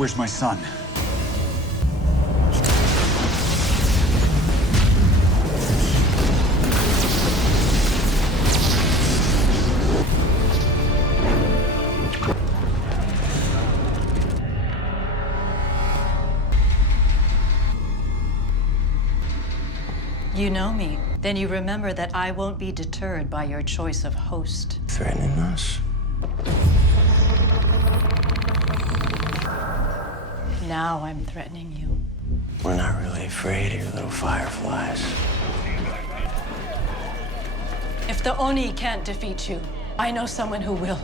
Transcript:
Where's my son? You know me. Then you remember that I won't be deterred by your choice of host. Threatening us? Now I'm threatening you. We're not really afraid of your little fireflies. If the Oni can't defeat you, I know someone who will.